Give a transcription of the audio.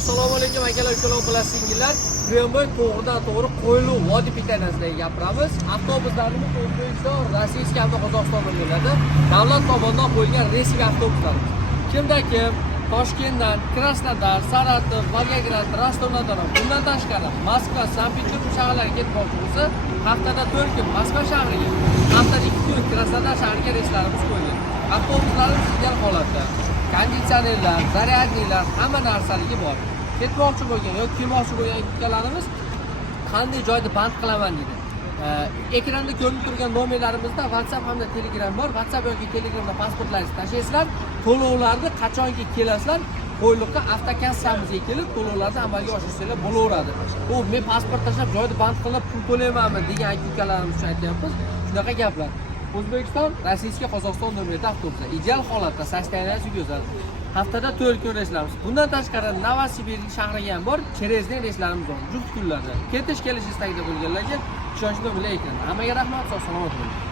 Assalomu alaykum akalar, ukalar, bilasizlar. Buyoqboy to'g'ridan-to'g'ri Qo'yli vodiy pitanasidagi gapiramiz. Avtobuslarimiz O'zbekiston, Rossiya hamda Qozog'istondan bo'ladi. Davlat tomonidan qo'yilgan reysiy avtobuslarimiz. Kimda-kim Toshkentdan, Krasnodar, Saratov, Volgograd, Rostov-na-Don, bundan tashqari Moskva, Sankt-Peterburg shaharlariga ketmoqchi bo'lsa, haftada 4 kun Moskva shahriga, haftada 2 kun Krasnodar shahriga reyslarimiz qo'yilgan. Avtobuslarimiz ideal holatda. Konditsionerlar, zaryadnilar, hamma narsaligi bor. Ketmoqchi bo'lgan yoki kelmoqchi bo'lgan ukalarimiz qanday joyda band qilaman deydi. Ekranda ko'rinib turgan nomerlarimizda WhatsApp hamda Telegram bor. WhatsApp yoki Telegramda pasportlaringizni tashlaysizlar, to'lovlarni qachonki kelasizlar, Qo'yliqqa avtokassamizga kelib to'lovlarni amalga oshirsanglar bo'laveradi. Bu men pasport tashlab joyda band qilib pul to'laymanmi degan ukalarimiz uchun aytyapmiz. Shunaqa gaplar. O'zbekiston, Rossiya, Qozog'iston nomerida avtobuslar ideal holatda, sostoyaniyasi go'zal. Haftada 4 kun reyslarimiz. Bundan tashqari Novosibirsk shahriga ham bor, Cherezniy reyslarimiz bor. Juft kunlarda. Ketish kelish istagida bo'lganlarga ishonchli bilan ekan. Hammaga rahmat, sog' salomat bo'ling.